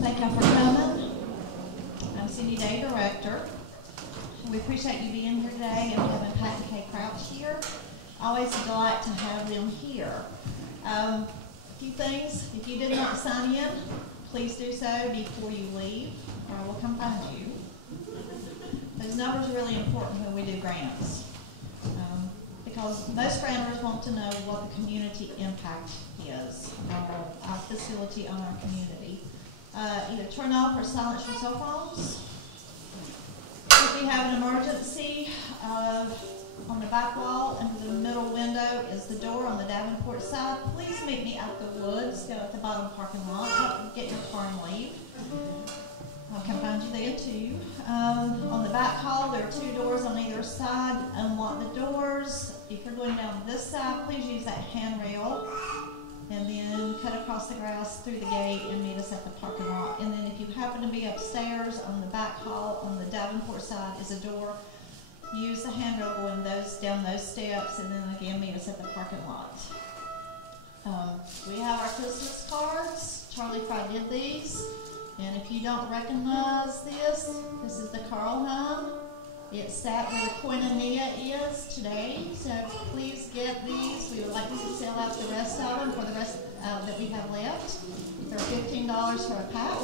Thank y'all for coming. I'm Cindy Day, Director. We appreciate you being here today and having Pat and Kay Crouch here. Always a delight to have them here. A few things. If you did not sign in, please do so before you leave, or I will come find you. Those numbers are really important when we do grants, because most grantors want to know what the community impact is on our facility, on our community. Either turn off or silence your cell phones. If you have an emergency, on the back wall under the middle window is the door on the Davenport side. Please meet me out the woods, go at the bottom parking lot, get your car and leave. I'll come find you there too. On the back hall, there are two doors on either side. Unlock the doors. If you're going down this side, please use that handrail. And then cut across the grass through the gate and meet us at the parking lot. And then if you happen to be upstairs on the back hall on the Davenport side is a door. Use the handrail going down those steps, and then again meet us at the parking lot. We have our Christmas cards. Charlie Fry did these. And if you don't recognize this is the Carl home. It's sat where the koinonia is today, so please get these. We would like to sell out the rest of them for the rest that we have left. They're $15 for a pack.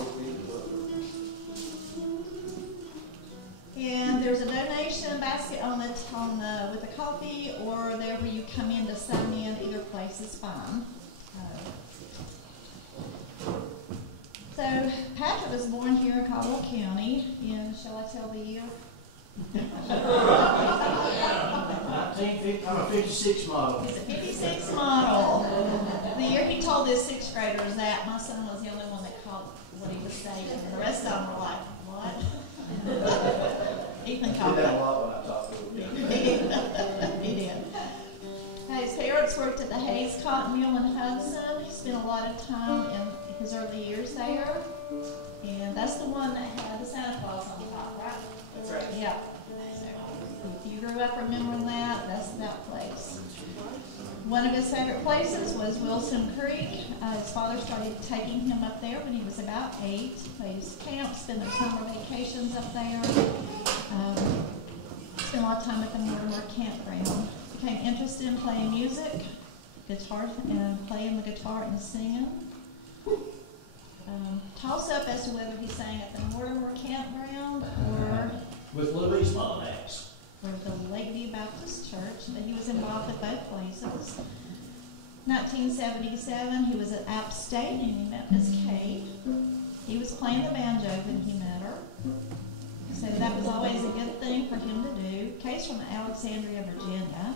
And there's a donation basket with the coffee, or there where you come in to sign in. Either place is fine. So Patrick was born here in Caldwell County. Shall I tell the year? 1950, I'm a 56 model. He's a 56 model. The year he told his sixth graders that, my son was the only one that caught what he was saying, and the rest of them were like, what? Ethan caught that a lot when I talked to him. He did. His parents worked at the Hayes Cotton Mill in Hudson. He spent a lot of time in his early years there. And that's the one that had the Santa Claus on the top, right? That's right. Yeah. So if you grew up remembering that, that's that place. One of his favorite places was Wilson Creek. His father started taking him up there when he was about 8. They used to camp, spend their summer vacations up there. Spent a lot of time at the Mortimer campground. Became interested in playing music, guitar, and playing the guitar and singing. Toss up as to whether he sang at the Mortimer campground or with Louise Monax. Or the Lakeview Baptist Church, but he was involved at both places. 1977, he was at App State and he met Miss Kate. He was playing the banjo when he met her. So that was always a good thing for him to do. Kate's from Alexandria, Virginia,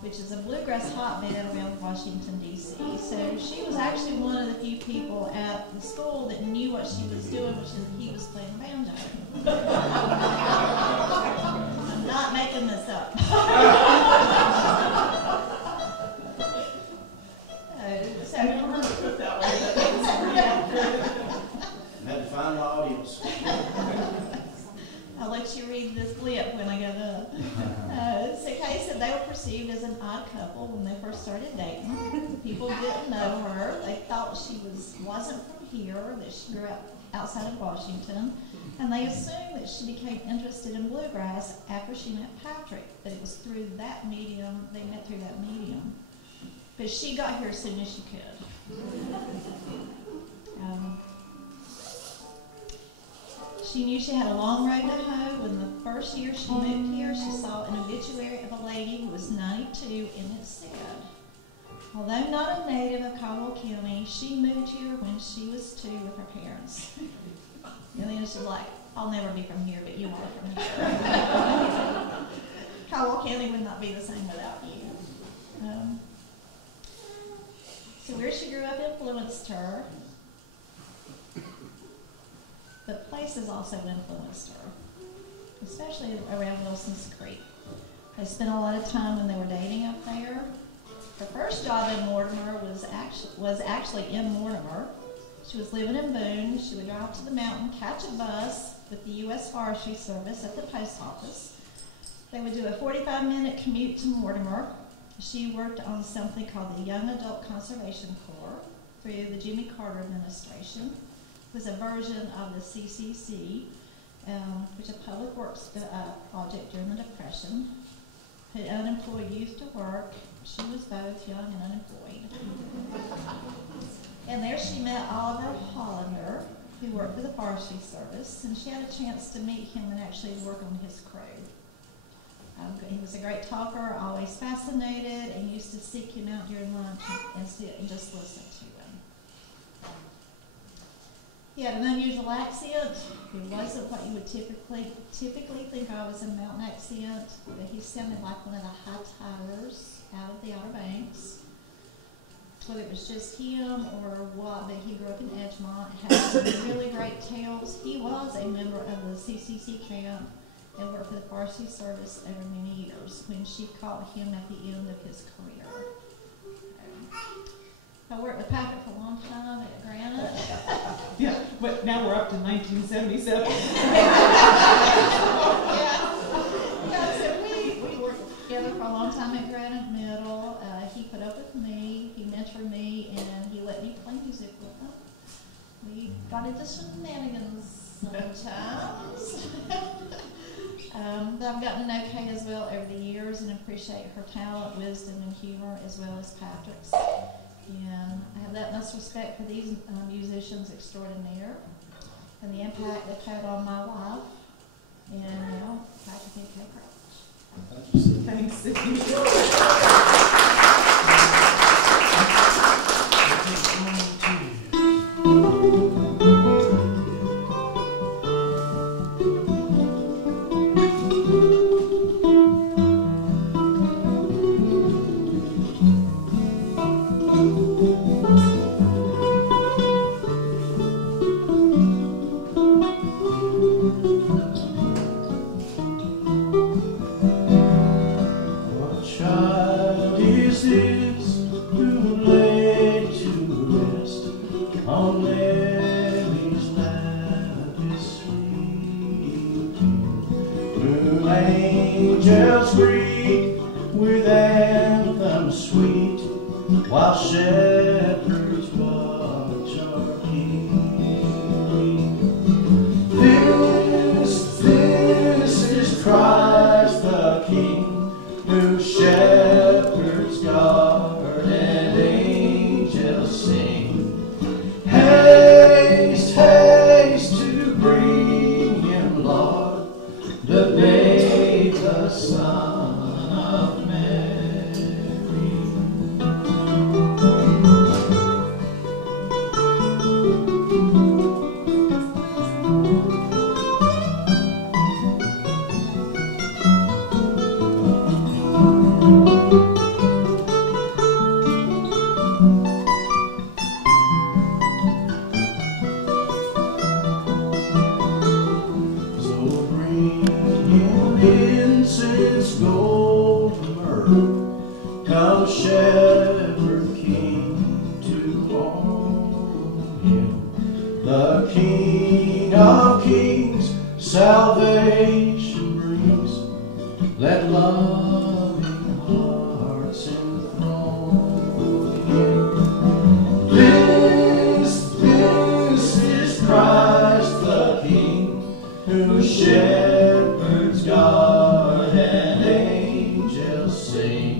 which is a bluegrass hotbed around Washington, D.C. So she was actually one of the few people at the school that knew what she was doing, which is he was playing banjo. I'm not making this up. Had to find the audience. I'll let you read this blip when I get up. So Kay said they were perceived as an odd couple when they first started dating. People didn't know her. They thought she wasn't from here, that she grew up outside of Washington. And they assumed that she became interested in bluegrass after she met Patrick, that it was through that medium, they met through that medium. But she got here as soon as she could. She knew she had a long road to hoe. When the first year she moved here, she saw an obituary of a lady who was 92, and it said, although not a native of Caldwell County, she moved here when she was 2 with her parents. And then she's like, I'll never be from here, but you are from here. Caldwell County would not be the same without you. So where she grew up influenced her. But places also influenced her, especially around Wilson's Creek. They spent a lot of time when they were dating up there. Her first job in Mortimer was actually in Mortimer. She was living in Boone. She would drive to the mountain, catch a bus with the U.S. Forestry Service at the post office. They would do a 45-minute commute to Mortimer. She worked on something called the Young Adult Conservation Corps through the Jimmy Carter administration. was a version of the CCC, which is a public works project during the Depression. Put unemployed youth to work. She was both young and unemployed. And there she met Oliver Hollander, who worked for the Forestry Service, and she had a chance to meet him and actually work on his crew. He was a great talker, always fascinated, and used to seek him out during lunch and sit and just listen to him. He had an unusual accent. It wasn't what you would typically think of as a mountain accent, but he sounded like one of the high-tiders out of the Outer Banks. Whether it was just him or what, but he grew up in Edgemont, had some really great tales. He was a member of the CCC camp and worked for the Forestry Service over many years when she caught him at the end of his career. I worked with Patrick for a long time at Granite. Yeah, but now we're up to 1977. Yeah, so we worked together for a long time at Granite Middle. He put up with me, he mentored me, and he let me play music with him. We got into shenanigans sometimes. But I've gotten to know Kay as well over the years and appreciate her talent, wisdom, and humor as well as Patrick's. And I have that much respect for these musicians extraordinaire and the impact they've had on my life. And now, Patrick and Kay Crouch. Thanks, Angels greet with anthems sweet, while shepherds watch our King. This is Christ the King, who shepherds guard and angels sing. Haste, haste to bring him, Lord, the babe, the Son of Mary. So bring him incense, gold, and myrrh. Come, Shepherd King, to own him. The King of Kings, salvation brings. Let loving hearts enthrone him. This is Christ the King, who shepherds guard and angels sing.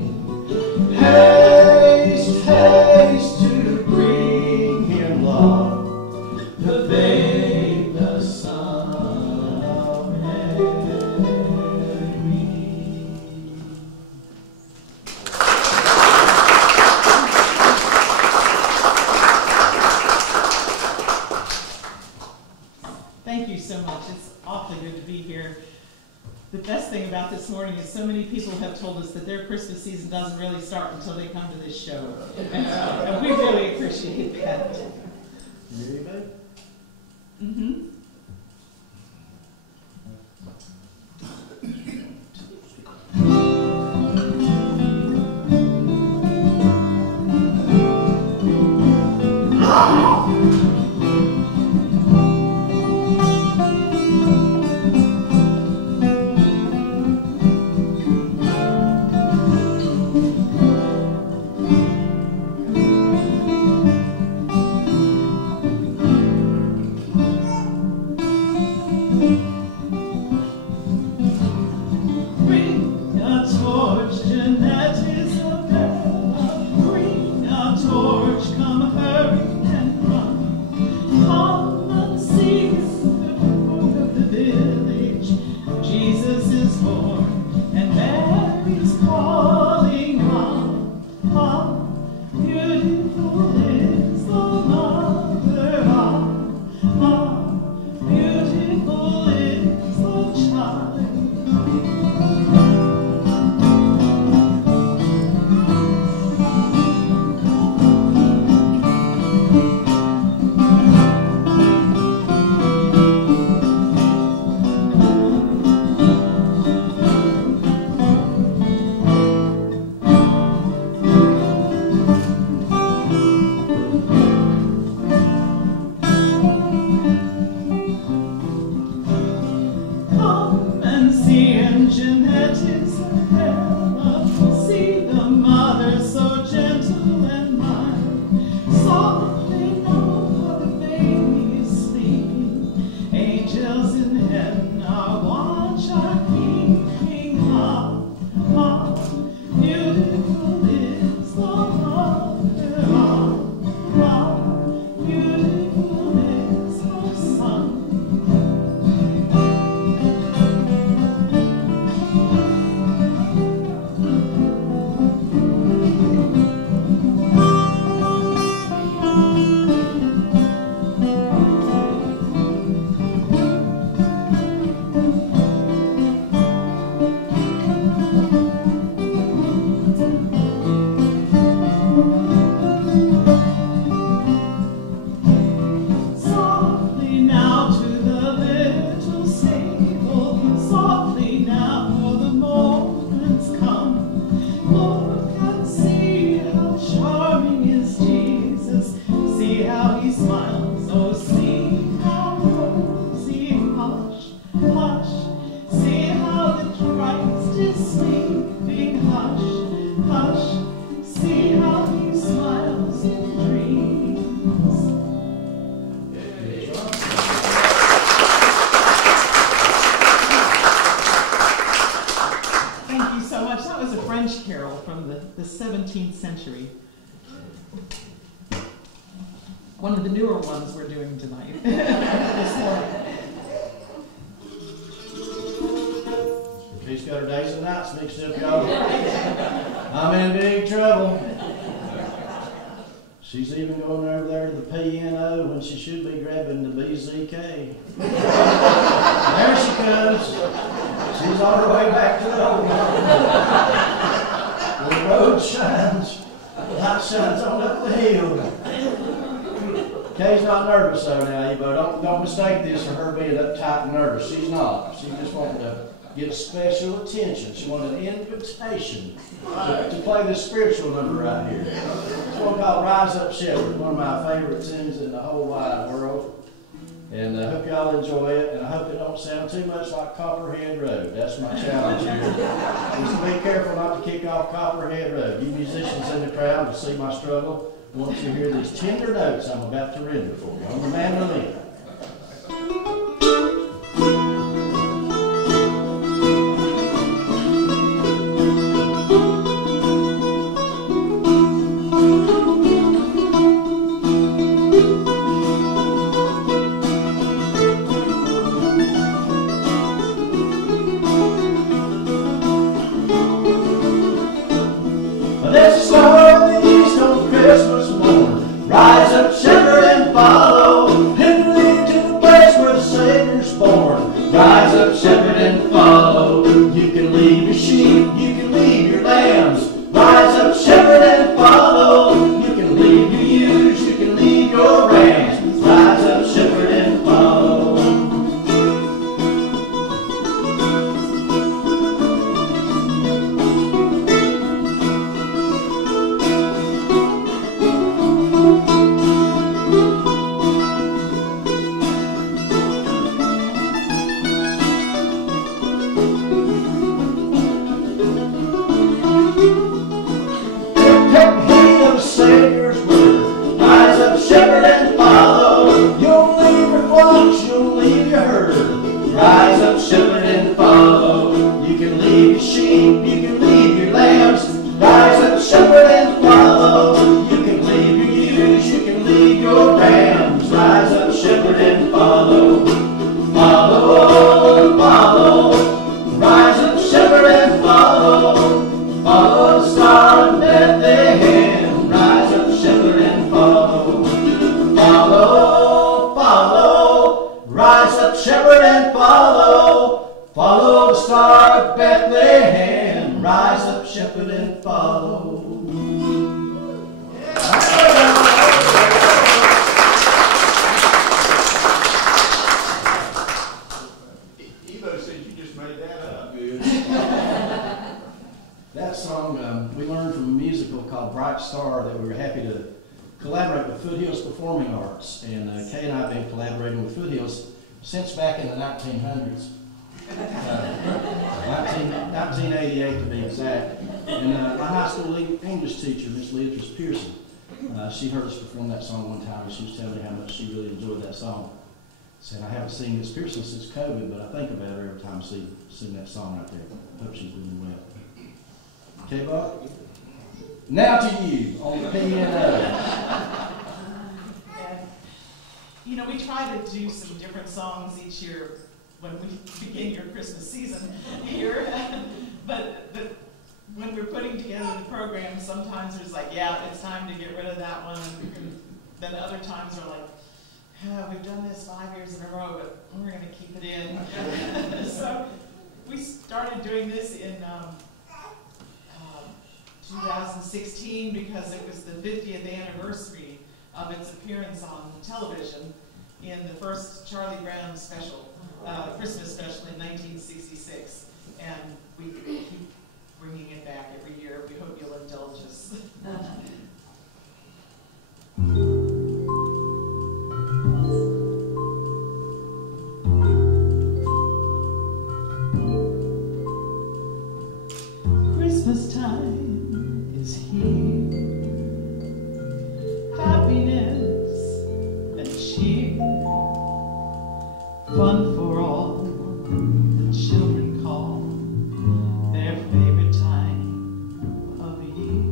Haste, haste to bring him, Lord, the babe, the Son of Mary. Thank you so much. It's awfully good to be here. The best thing about this morning is so many people have told us that their Christmas season doesn't really start until they come to this show. And we really appreciate that. You ready, babe? Mm-hmm. 17th century. One of the newer ones we're doing tonight. This morning. She's got her days and nights mixed up, y'all. I'm in big trouble. She's even going over there to the PNO when she should be grabbing the BZK. There she comes. She's on her way back to the old one. The road shines. The light shines on up the hill. Kay's not nervous though now, but don't mistake this for her being uptight and nervous. She's not. She just wanted to get special attention. She wanted an invitation to play this spiritual number right here. It's one called Rise Up Shepherd, one of my favorite tunes in the whole wide world. And I hope y'all enjoy it, and I hope it don't sound too much like Copperhead Road. That's my challenge here. Just be careful not to kick off Copperhead Road. You musicians in the crowd will see my struggle once you hear these tender notes I'm about to render for you on the mandolin. Rise up, shepherd, and follow, and lead to the place where the Savior's born. Rise up, shepherd, and follow. You can leave your sheep, you can leave your lambs. Rise up, shepherd, and follow. You can leave your ewes, you can leave your rams. Rise up, shepherd, and follow. Shepherd and follow. You'll leave your flocks, you'll leave your herd. Rise up, shepherd, and follow. You can leave your sheep, you can leave your lambs. Rise up, shepherd, and follow. You can leave your ewes, you can leave your rams. Rise up, shepherd, and follow. Follow, follow. Rise up, shepherd, and follow. Follow the star of Bethlehem. Rise up, shepherd, and follow. Follow, follow, rise up, shepherd, and follow. Follow the star of Bethlehem. Rise up, shepherd, and follow. Evo said you just made that up. Good. That song we learned from a musical called Bright Star that we were happy to collaborate with Foothills Performing Arts, and Kay and I have been collaborating with Foothills since back in the 1900s, 1988 to be exact. And my high school English teacher, Miss Leatrice Pearson, she heard us perform that song one time, and she was telling me how much she really enjoyed that song. Said, I haven't seen Miss Pearson since COVID, but I think about her every time I sing that song right there. I hope she's doing well. Okay, Bob? Now to you on the piano. You know, we try to do some different songs each year when we begin your Christmas season here. but when we're putting together the program, sometimes there's like, yeah, it's time to get rid of that one. And then other times we're like, oh, we've done this 5 years in a row, but we're going to keep it in. So we started doing this in 2016 because it was the 50th anniversary of its appearance on television in the first Charlie Brown special, Christmas special in 1966. And we keep bringing it back every year. We hope you'll indulge us. Christmas time is here, happiness and cheer, fun for all, the children call their favorite time of year.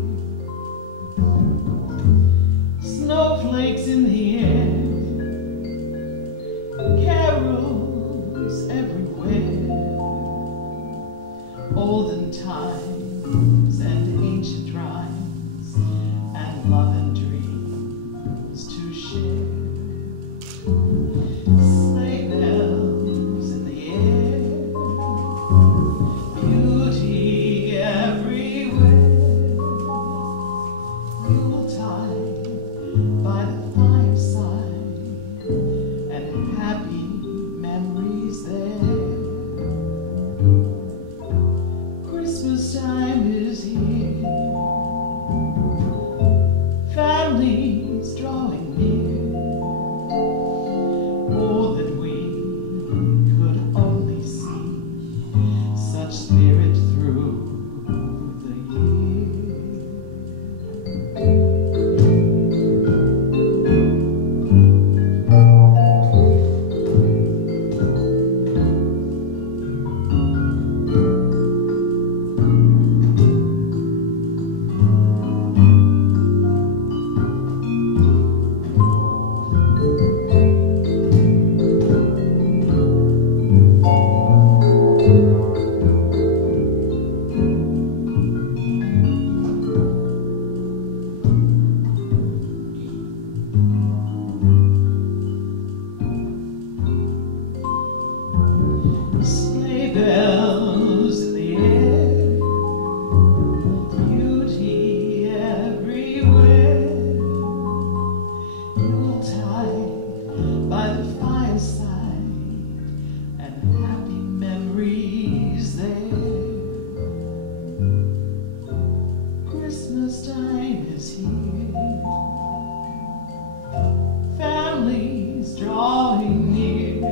near.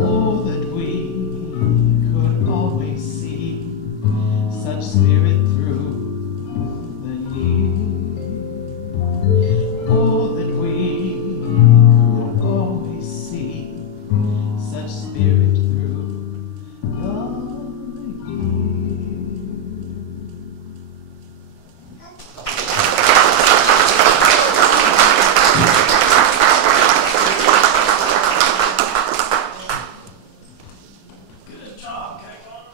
Oh, that we could always see such spirit through the year. Oh, that we could always see such spirit through the year. Good job, Caldwell.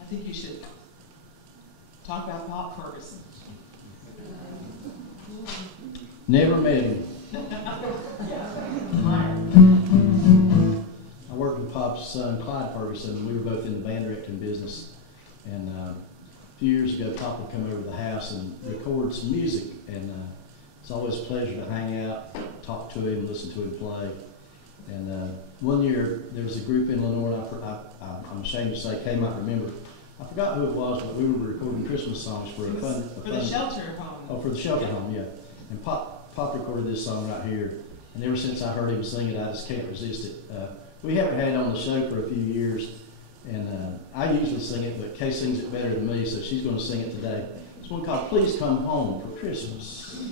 I think you should talk about Bob Ferguson. Never met him. Meyer. I worked with Pop's son, Clyde Ferguson, and we were both in the band directing business. And a few years ago, Pop would come over to the house and record some music. And it's always a pleasure to hang out, talk to him, listen to him play. And one year, there was a group in Lenore, and I'm ashamed to say, came out, remember, I forgot who it was, but we were recording Christmas songs for For the shelter home. Oh, for the shelter home, yeah. And Pop recorded this song right here, and ever since I heard him sing it, I just can't resist it. We haven't had it on the show for a few years, and I usually sing it, but Kay sings it better than me, so she's going to sing it today. It's one called "Please Come Home for Christmas."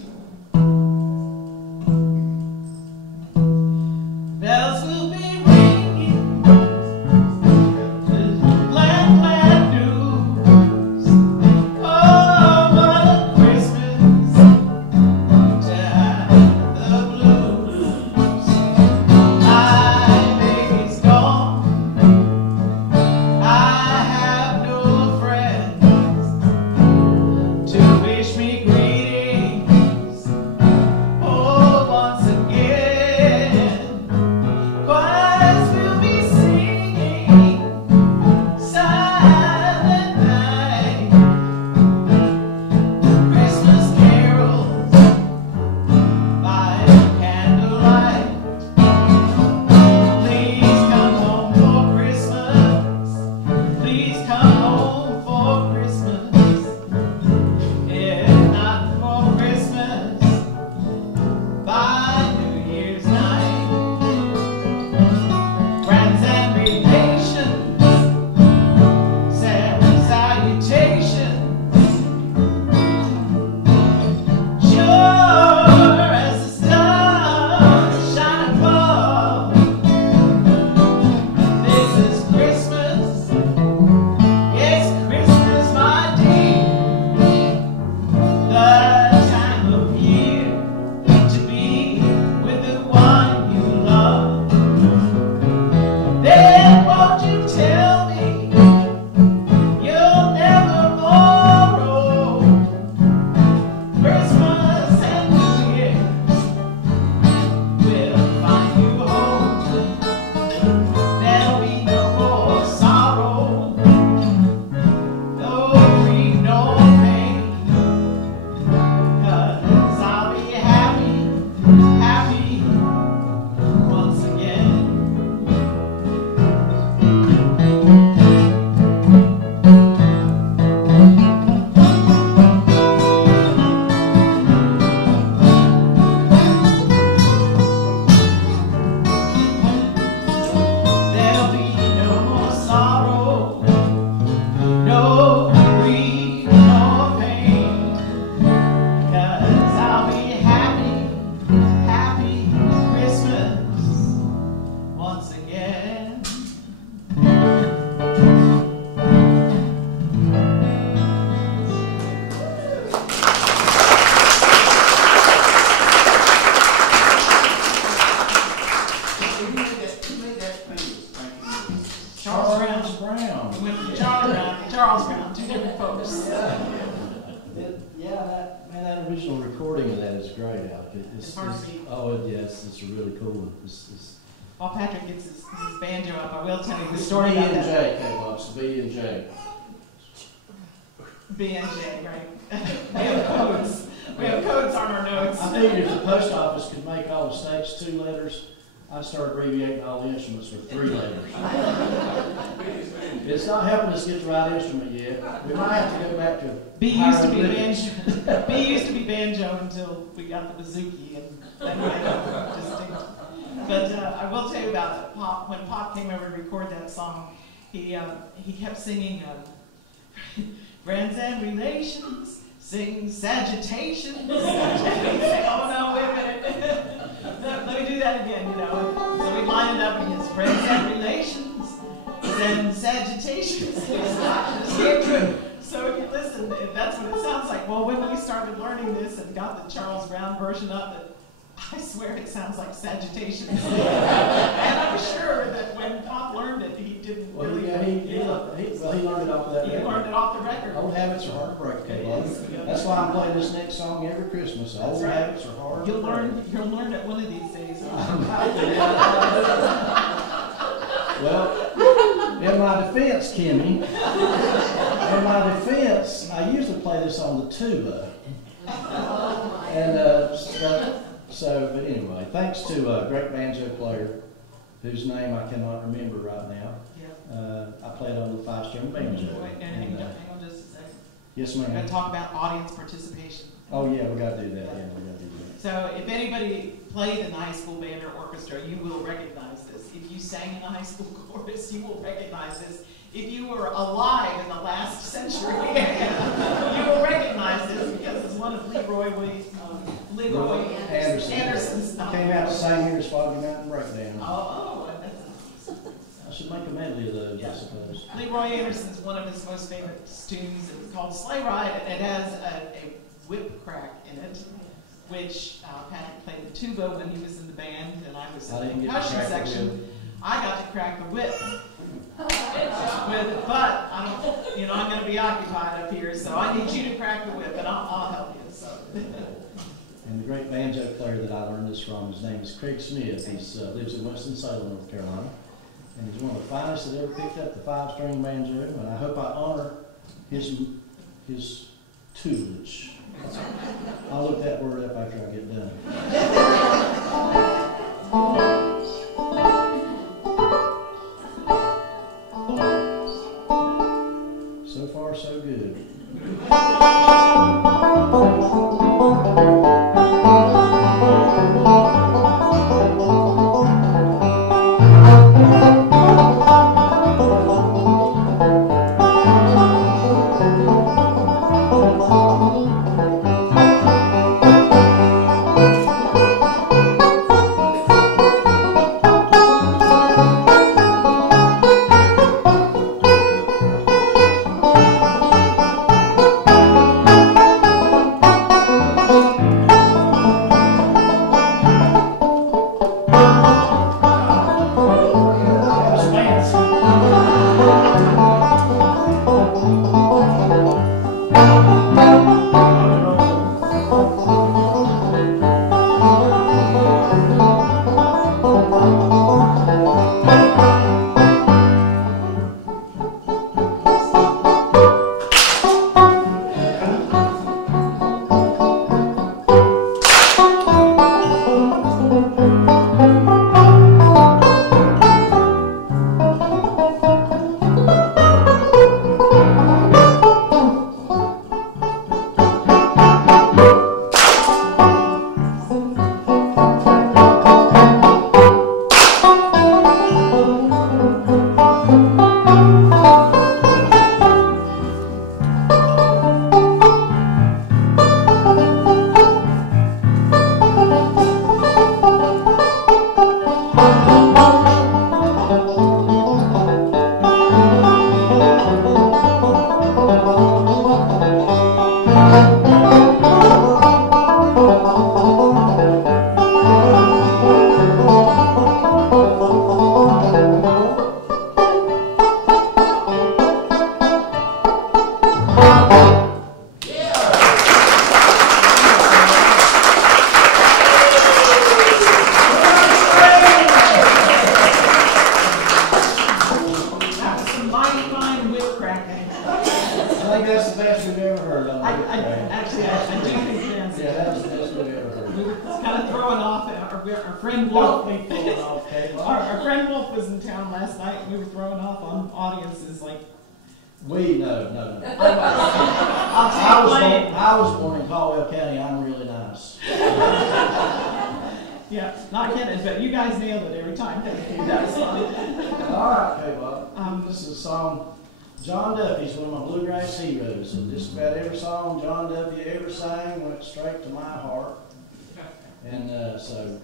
Bells will be ringing, glad, glad news. Oh, what a Christmas to hide the blues. My baby's gone, I have no friends to wish me greetings. Oh, once again, choirs will be singing silent night, Christmas carols by candlelight. Please come home for Christmas. Please come home for Christmas. If not for Christmas, by New Year's night. Friends and relations, salutations. Sure as the stars shine above, this is Christmas. Yes, Christmas, my dear. The time of year to be with the one you love. Then won't you tell me you'll never borrow Christmas and New Year's will find you home. There'll be no more sorrow, no grief, no pain, 'cause I'll be happy, happy once again. There'll be no more sorrow, no grief, no pain, 'cause I'll be happy, happy Christmas once again. Who made that famous? Thank you. Charles Brown. Brown. Charles Brown, two different folks. That original recording of that is great, Alec. It's hard to beat. Yes, it's a really cool one. While Patrick gets his banjo up, I will tell you the story B about and that. J came up. It's B and J. B&J, right? We have codes. We have codes on our notes. I figured if the post office could make all the states 2 letters, I started abbreviating all the instruments with 3 letters. It's not helping us get the right instrument yet. We might have to go back to B used to be hieroglyphics. banjo. B used to be banjo until we got the bouzouki, and then we got distinct. But I will tell you about it. Pop, when Pop came over to record that song, he kept singing friends and relations, sing sagitation. Oh no, wait a minute. Let me do that again, you know. So we lined it up and his friends and relations, then sagitation. So if you listen, that's what it sounds like. Well, when we started learning this and got the Charles Brown version of it, I swear it sounds like sagitation. And I'm sure that when Pop learned it, he didn't really. Yeah, he learned it off of that He record. learned it off the record. Old habits are hard to break, Caldwell. Yes. That's why I'm playing this next song every Christmas. Old right. habits are hard to You'll break. learn it one of these days. Well, in my defense, Kimmy, in my defense, I usually play this on the tuba. And but anyway, thanks to a great banjo player whose name I cannot remember right now. I played on the 5-string banjo. Hang on just a second. Yes, We're going ma'am. to talk about audience participation. Oh yeah, we got to do that. Yeah, we got to do that. So if anybody played in the high school band or orchestra, you will recognize this. If you sang in the high school chorus, you will recognize this. If you were alive in the last century, you will recognize this because it's one of Leroy Anderson's. Came out the same year as Foggy Mountain Breakdown. That's I should make a medley of those, Yeah. I suppose. Leroy Anderson's one of his most famous tunes. It's called Sleigh Ride, and it has a whip crack in it, which Patrick played the tuba when he was in the band, and I was I in didn't the get to percussion crack the section. whip. I got to crack the whip. But I'm going to be occupied up here, so I need you to crack the whip, and I'll help you. So. And the great banjo player that I learned this from, his name is Craig Smith. He lives in Winston-Salem, North Carolina. And he's one of the finest that ever picked up the 5-string banjo, and I hope I honor his tutelage. I'll look that word up after I get done. So far, so good. our friend Wolf. Don't be fooling off, Caleb. Our friend Wolf was in town last night, and we were throwing off on audiences like. No. I'll take I was born in Caldwell County. I'm really nice. Yeah, not kidding, but you guys nailed it every time. Thank you. That was fun. All right, Caleb. This is a song. John Duffy's one of my bluegrass heroes, and just about every song John Duffy ever sang went straight to my heart. And so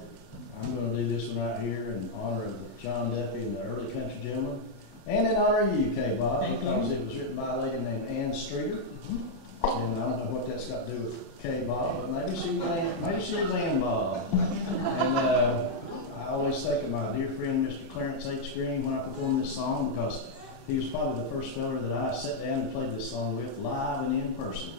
I'm going to do this one right here in honor of John Duffy and the early country gentleman, and in honor of you, K-Bob, because it was written by a lady named Ann Streeter. And I don't know what that's got to do with K-Bob, but maybe she was Ann Bob. And I always think of my dear friend Mr. Clarence H. Green when I perform this song, because he was probably the first feller that I sat down and played this song with live and in person.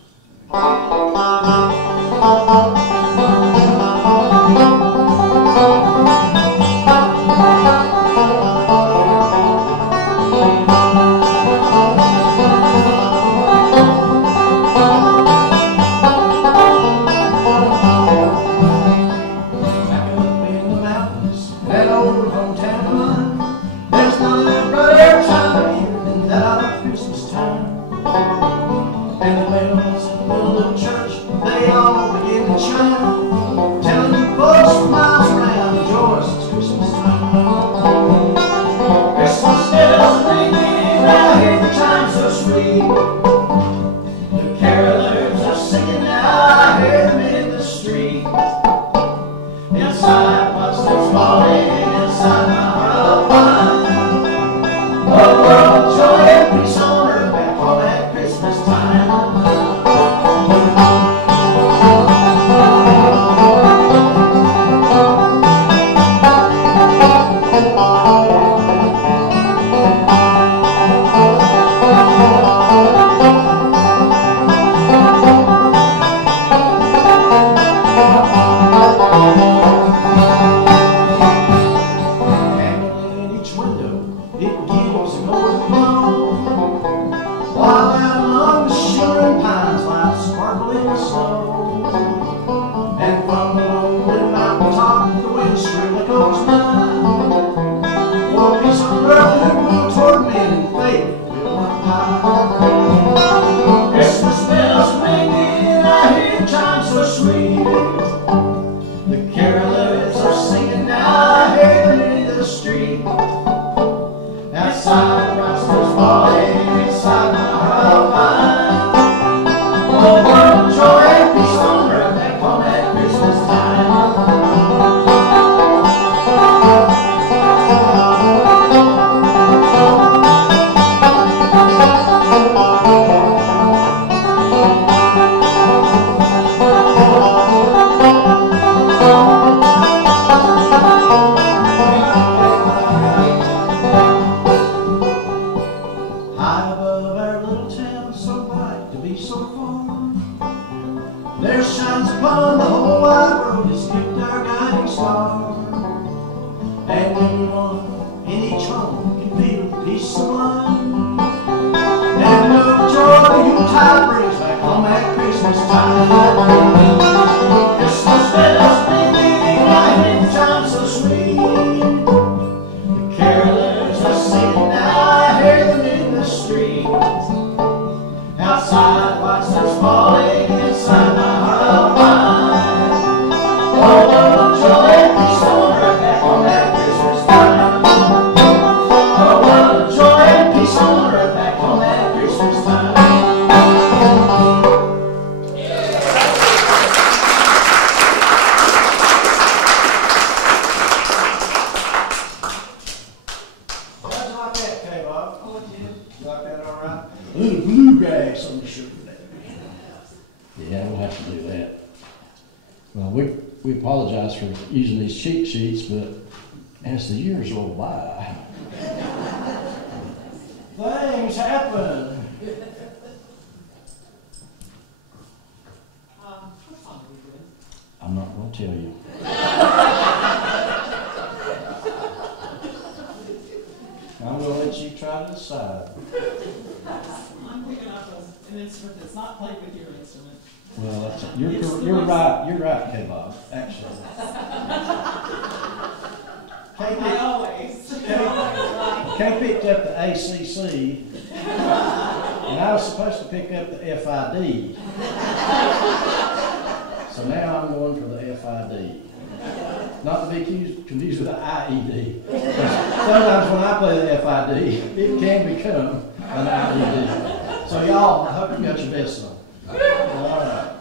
Using these cheat sheets, but as the years roll by, things happen. What song are we doing? I'm not going to tell you. I'm going to let you try to decide. I'm picking up an instrument that's not played with your instrument. Well, you're right, K-Bob, actually. I always. Kay picked up the ACC, and I was supposed to pick up the FID. So now I'm going for the FID. Not to be confused with the IED. Sometimes when I play the FID, it can become an IED. So y'all, I hope you got your best on. All right.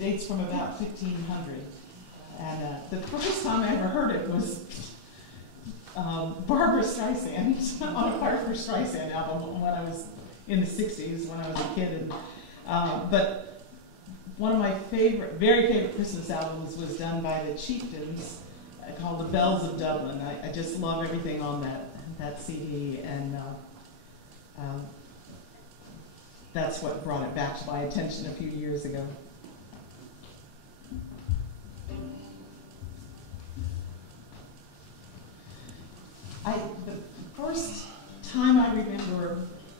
dates from about 1500. And the first time I ever heard it was Barbara Streisand on a Barbara Streisand album when I was in the 60s, when I was a kid. And, but one of my very favorite Christmas albums was done by the Chieftains, called The Bells of Dublin. I just love everything on that CD, and that's what brought it back to my attention a few years ago. The first time I remember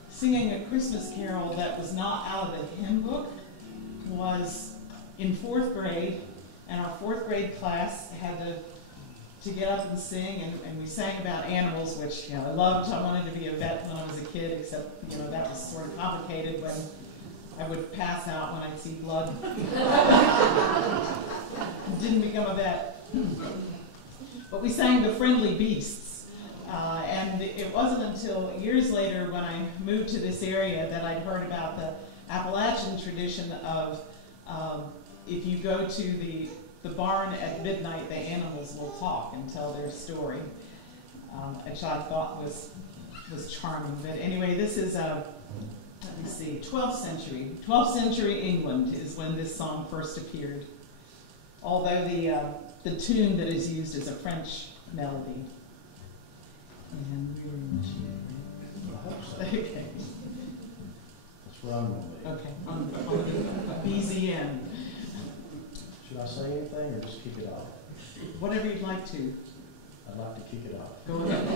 singing Christmas carol that was not out of the hymn book was in 4th grade, and our 4th grade class had to get up and sing, and we sang about animals, which, you know, I loved. I wanted to be a vet when I was a kid, except, you know, that was sort of complicated when I would pass out when I'd see blood. Didn't become a vet. But we sang The Friendly Beasts. And it wasn't until years later when I moved to this area that I'd heard about the Appalachian tradition of if you go to the barn at midnight, the animals will talk and tell their story, which I thought was charming. But anyway, this is, let me see, 12th century. 12th century England is when this song first appeared, although the tune that is used is a French melody. And we were in G, right? Okay. That's where I'm going to be. Okay, on BZN. Should I say anything or just kick it off? Whatever you'd like to. I'd like to kick it off. Go ahead.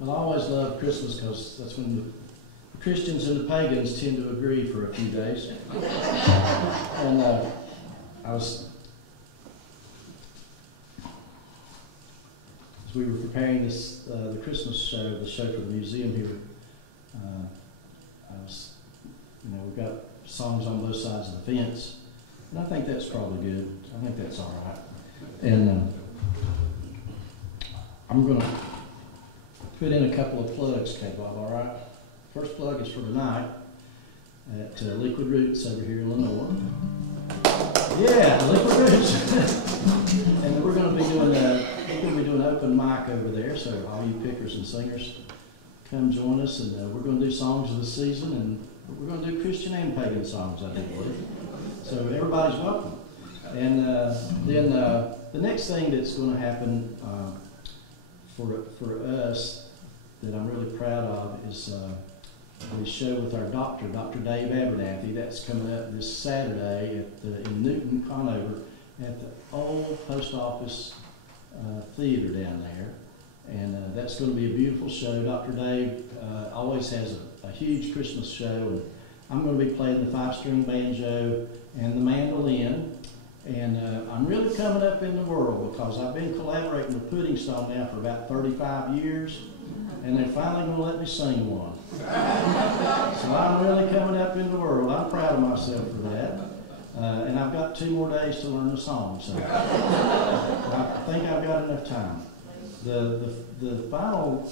Well, I always love Christmas because that's when the Christians and the pagans tend to agree for a few days. And as we were preparing this, the Christmas show, the show for the museum here, we've got songs on both sides of the fence, and I think that's probably good. I think that's all right. And I'm going to put in a couple of plugs, Caldwell, all right? First plug is for tonight at Liquid Roots over here in Lenore. Yeah, liquid roots. And we're going to be doing open mic over there, so all you pickers and singers, come join us, and we're going to do songs of the season, and we're going to do Christian and pagan songs, I do believe. So everybody's welcome. And then the next thing that's going to happen for us that I'm really proud of is the show with our doctor, Dr. Dave Abernathy. That's coming up this Saturday in Newton, Conover, at the old post office theater down there. And that's going to be a beautiful show. Dr. Dave always has a huge Christmas show, and I'm going to be playing the 5-string banjo and the mandolin. And I'm really coming up in the world because I've been collaborating with Pudding Stone now for about 35 years, and they're finally going to let me sing one. So I'm really coming up in the world. I'm proud of myself for that. And I've got 2 more days to learn the song, so I think I've got enough time. The final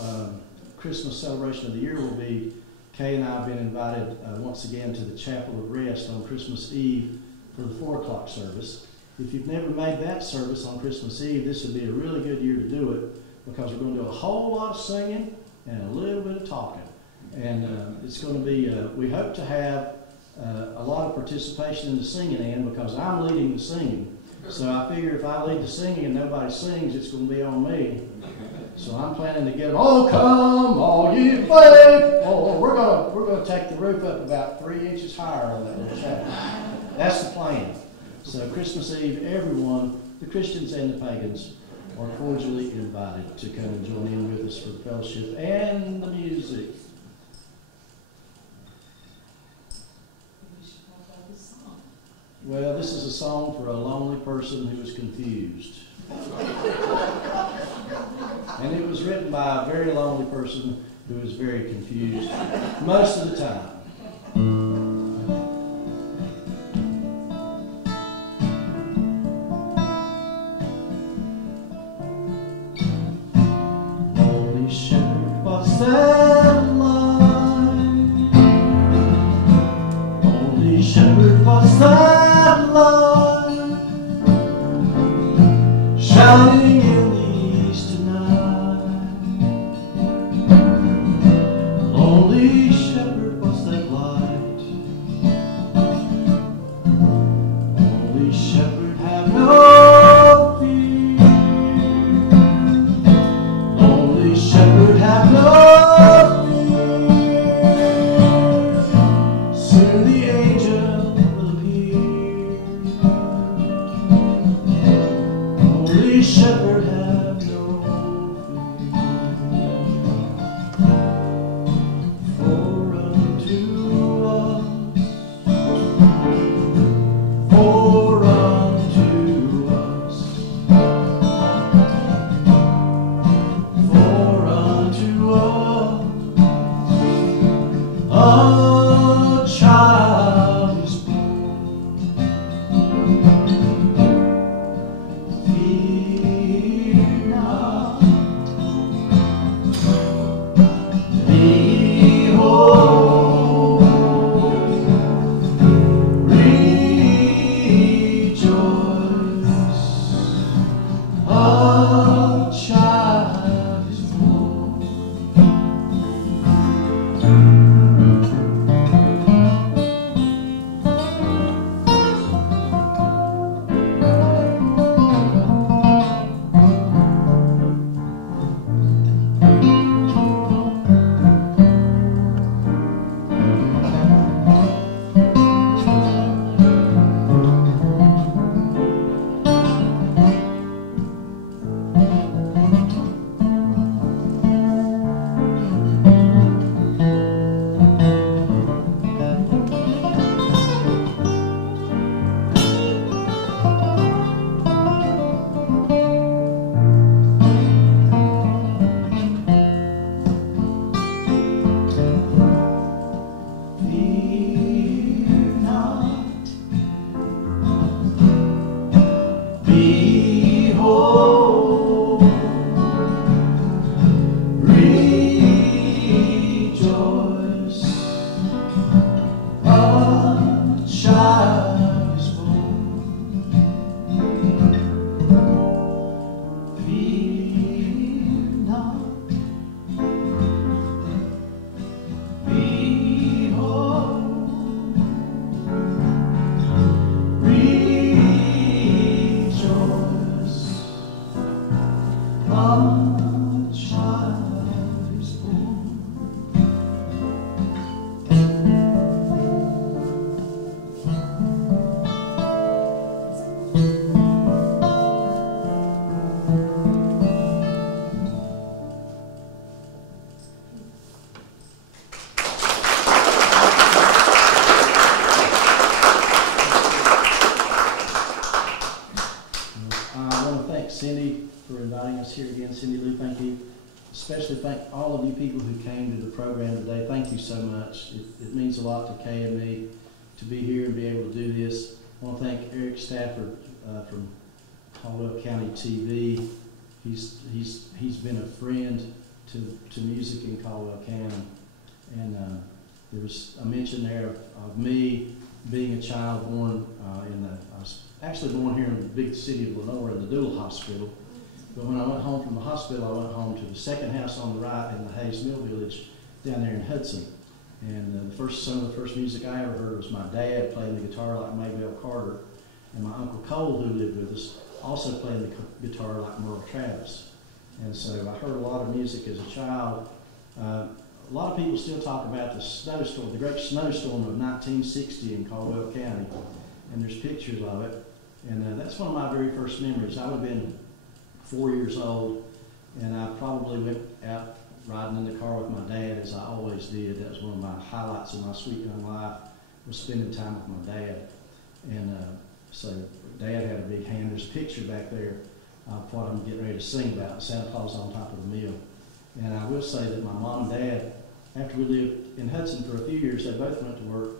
Christmas celebration of the year will be, Kay and I have been invited once again to the Chapel of Rest on Christmas Eve for the 4 o'clock service. If you've never made that service on Christmas Eve, this would be a really good year to do it, because we're going to do a whole lot of singing and a little bit of talking. And it's going to be, we hope to have a lot of participation in the singing end, because I'm leading the singing. So I figure if I lead the singing and nobody sings, it's going to be on me. So I'm planning to get them, oh come, all you faithful. We're going to take the roof up about 3 inches higher on that little chapel. That's the plan. So Christmas Eve, everyone, the Christians and the pagans, are cordially invited to come and join in with us for the fellowship and the music. Well, this is a song for a lonely person who is confused. And it was written by a very lonely person who is very confused most of the time. Holy shepherd, what's that line? Holy shepherd, what's that line? Shining in the east tonight. Holy shepherd, what's that light? Holy shepherd, have no fear. Holy shepherd, have no fear. Soon the angel will appear. Holy shepherd, have no fear. For unto us, for unto us, for unto us, a child is born. Fear not, behold, rejoice, a child is born. a child is born. I want to thank Cindy for inviting us here again. Cindy Lou, thank you. Especially thank all of you people who came to the program today. Thank you so much. It means a lot to Kay and me to be here and be able to do this. I want to thank Eric Stafford from Caldwell County TV. He's been a friend to music in Caldwell County. And there was a mention there of me being a child born I was actually born here in the big city of Lenore in the Dual Hospital. But when I went home from the hospital, I went home to the second house on the right in the Hayes Mill Village down there in Hudson. And some of the first music I ever heard was my dad playing the guitar like Maybelle Carter, and my Uncle Cole, who lived with us, also playing the guitar like Merle Travis. And so I heard a lot of music as a child. A lot of people still talk about the snowstorm, the great snowstorm of 1960 in Caldwell County, and there's pictures of it. And that's one of my very first memories. I would have been 4 years old, and I probably went out riding in the car with my dad, as I always did. That was one of my highlights of my sweet young life, was spending time with my dad. And so Dad had a big hand. There's a picture back there of what I'm getting ready to sing about, Santa Claus on Top of the Mill. And I will say that my mom and dad, after we lived in Hudson for a few years, they both went to work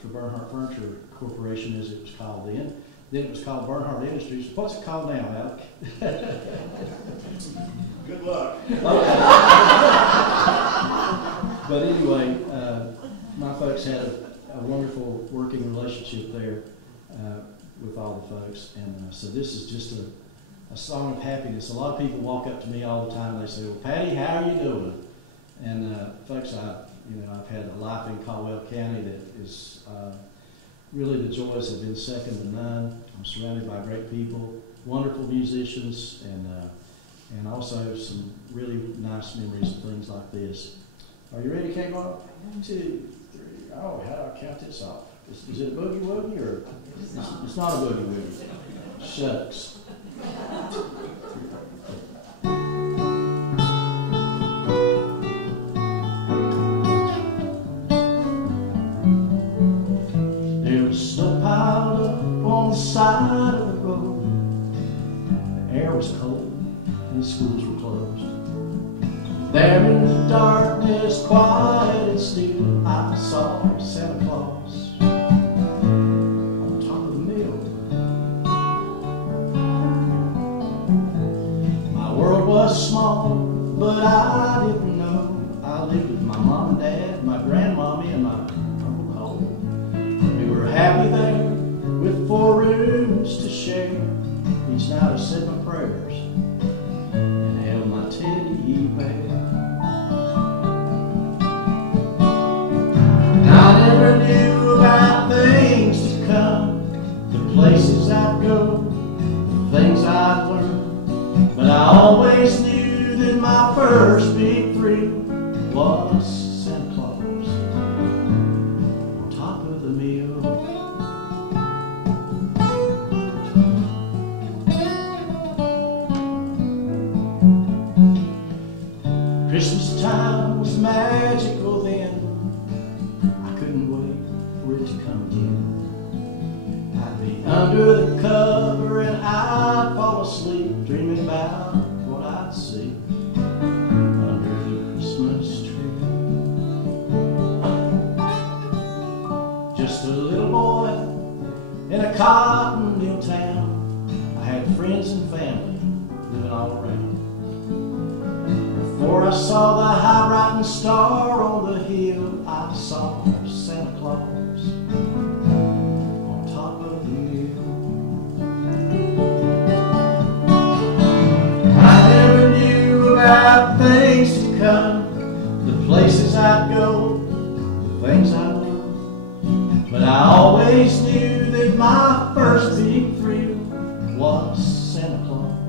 for Bernhardt Furniture Corporation, as it was called then. Then it was called Bernhardt Industries. What's it called now, Alec? Good luck. Okay. But anyway, my folks had a wonderful working relationship there with all the folks. And so this is just a song of happiness. A lot of people walk up to me all the time. They say, "Well, Paddy, how are you doing?" And folks, I've had a life in Caldwell County that is really, the joys have been second to none. I'm surrounded by great people, wonderful musicians, and also some really nice memories of things like this. Are you ready, K-Bob? 1, 2, 3. Oh, how do I count this off? Is it a boogie woogie or? It's not a boogie woogie. Shucks. There was snow piled up on the side of the road. The air was cold and the schools were closed. There in the darkness, quiet and still, I saw Santa Claus on top of the mill. My world was small, but I didn't know. I lived with my mom and dad, my grandmommy, and my Uncle Cole. We were happy there with 4 rooms to share. Each night I said my prayers and held my teddy bear. I never knew about things to come, the places I'd go, the things I'd learn. But I always knew that my first big thrill was Santa Claus on top of the mill. Christmas time was magical then. I couldn't wait for it to come again. I'd be under the cover and I'd fall asleep, dreaming about what I'd see under the Christmas tree. Just a little boy in a cotton mill town. I had friends and family living all around. Before I saw the high bright star on the hill, I saw Santa Claus on top of the mill. I never knew about things to come, the places I'd go, the things I'd learn. But I always knew that my first big thrill was Santa Claus